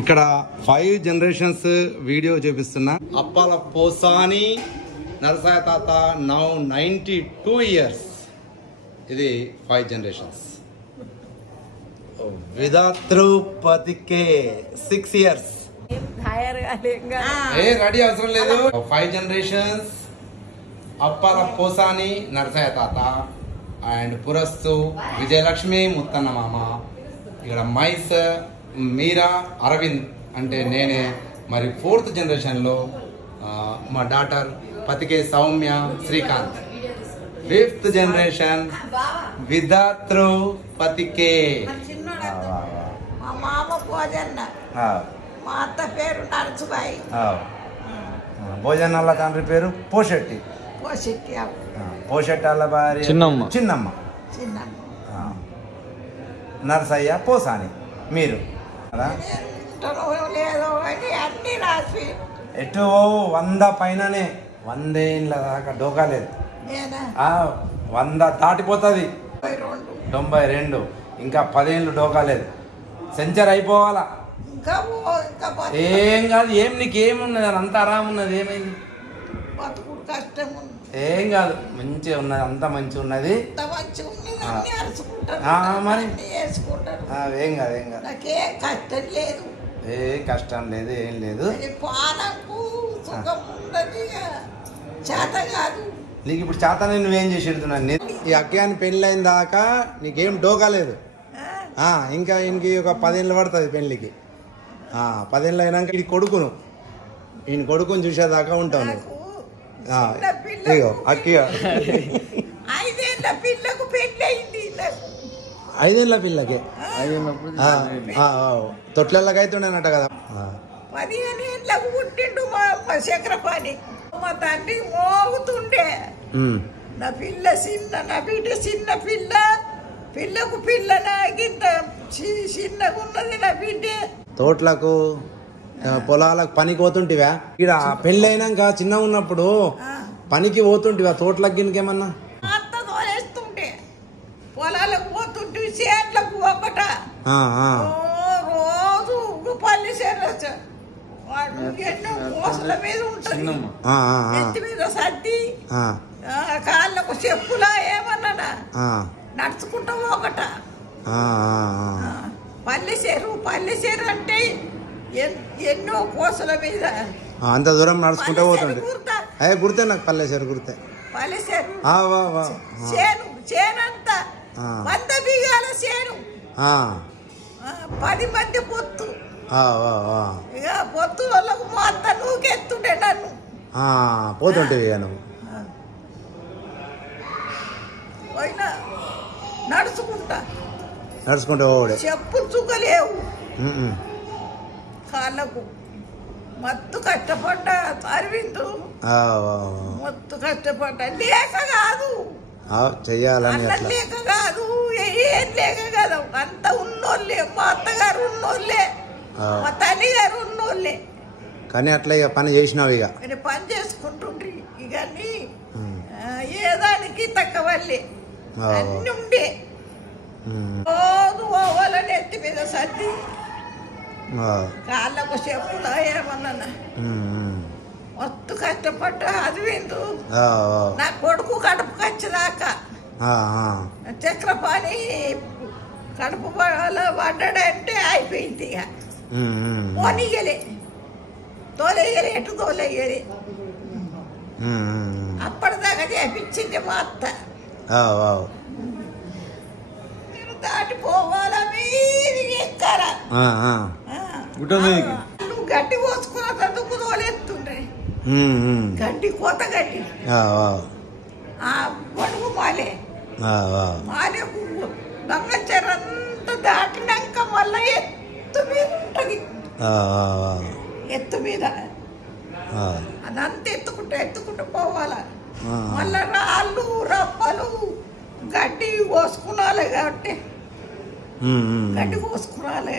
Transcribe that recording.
ఇక్కడ 5 generations video చూపిస్తున్నా. అప్పాల పోసాని నరసాయ తాత నౌ 92 ఇయర్స్. ఇది 5 జనరేషన్స్. విధాతృపతికే 6 ఇయర్స్. రెడీ అవసరం లేదు. 5 జనరేషన్స్ అప్పాల పోసాని నరసాయ తాత అండ్ పురస్తు విజయలక్ష్మి ముత్తన్న మామ. ఇక్కడ మైస్ మీరా అరవింద్ అంటే నేనే. మరి 4th జనరేషన్లో మా డాటర్ పతికే సౌమ్య శ్రీకాంత్. 5th జనరేషన్ విధాతృ పతికే. మా మామ భోజన్న, మా అత్త పేరు నరసుబాయి. భోజనాల తండ్రి పేరు పోషెట్టి. పోషెట్టి వాళ్ళ భార్య చిన్నమ్మ. నరసయ్య పోసాని. మీరు ఎటు 100 పైననే, 100 ఏళ్ళ దాకా డోకాలేదు. 100 దాటిపోతుంది. 92 ఇంకా 10 ఏళ్ళు డోకాలేదు. సెంచరీ అయిపోవాలా. ఏం కాదు. ఏం నీకు ఏమున్నది? అంత ఆరాము ఉన్నది. ఏమైంది? ఏం కాదు, మంచిగా ఉన్నది. అంతా మంచిగా ఉన్నది. మరి ఏం కాదు, ఏం కాదు. ఏ కష్టం లేదు, ఏం లేదు. నీకు ఇప్పుడు చేతనే నువ్వేం చేసి వెళ్తున్నాను. ఈ అక్కయాన్ని పెళ్ళి దాకా నీకేం డోకాలేదు. ఇంకా ఈయనకి ఒక 10 ఏళ్ళు పడుతుంది పెళ్ళికి. 10 ఏళ్ళు అయినాక ఈ కొడుకును, ఈయన కొడుకుని చూసేదాకా ఉంటావు నువ్వు. ఇగో అక్కయ్య 5 పిల్లకు పెళ్ళి అయింది. 5 ఏళ్ళ పిల్లకి తొట్లకి అవుతుండేనట కదా. 15 ఏళ్ళకు పుట్టిండు మా చక్రపాణి. మా తండ్రి మోగుతుండే. నా పిల్ల చిన్న, నా బిడ్డ చిన్న పిల్ల. పిల్లకు పిల్ల నాకింత చిన్నగా ఉన్నది నా బిడ్డ. తోటలకు పొలాలకు పనికి పోతుంటివా? ఇక్కడ పెళ్ళి అయినాక చిన్నగా ఉన్నప్పుడు పనికి పోతుంటివా? తోటలకు గినకేమన్నా అత్త తోలేస్తుంటే పొలాలకు పోతుంటివి. చేట్లకు ఒకట రోజు పల్లి చేరొచ్చు. ఎన్నో కోసల మీద ఉంటుంది. ఎత్తి మీద సర్ది కాళ్ళకు చెప్పులా ఏమన్నా నడుచుకుంటా ఒకట. పల్లెసేరు అంటే ఎన్నో కోసల మీద అంత దూరం నడుచుకుంటూ పోతుండే. గుర్తే నాకు పల్లెసేరు గుర్తే. పల్లెసేరు చేనంతా 100 బిగాల చేను. 10 మంది పొత్తు. ఇక పొత్తు వాళ్ళకు మొత్తం నూకెత్తుండే నన్ను. పోతుంటేవి నువ్వు. పోయినా నడుచుకుంటా పోవడే. చెప్పులు చుక్కలేవు కాళ్ళకు. మత్తు కష్టపడ్డా అరవిందు. మత్తు కష్టపడ్డా. లేక కాదు చెయ్యాలని, లేక కాదు, ఏం లేక కాదు. అంత ఉన్నోళ్ళే. మా అత్తగారు ఉన్నోళ్ళే, మా తల్లి గారు ఉన్నోళ్ళే. కానీ అట్లా ఇక పని చేసినావు. ఇక పని చేసుకుంటుండ్రి. ఇక ఏదానికి తక్కువల్లే అన్ని ఉండే. రోజు ఓవాలని ఎత్తి మీద సర్ది కాళ్ళకు చెప్పులా ఏమన్నా. మస్తు కష్టపడ్డా అరవిందు. నా కొడుకు కడుపుకి వచ్చేదాకా చక్రపాణి కడుపు పడ్డాడంటే అయిపోయింది. ఇక పోనీయలే, తోలేయలే, ఎటు తోలేయలే. అప్పటిదాకా చేపించింది మా అత్త. దాటిపోవాలా మీది ఎక్కరా. నువ్వు గడ్డి పోసుకున్న తదుకు తోలేస్తుండే. గడ్డి కొత్త గడ్డి పొడుగు మాలే గంగచెరంతా దాటినాక మళ్ళా ఎత్తు మీద ఉంటది. ఎత్తు మీద అదంతా ఎత్తుకుంటూ పోవాలా. మళ్ళా రాళ్ళు రప్పలు గడ్డి కోసుకున్నాలే కాబట్టి గడ్డి కోసుకురాలే.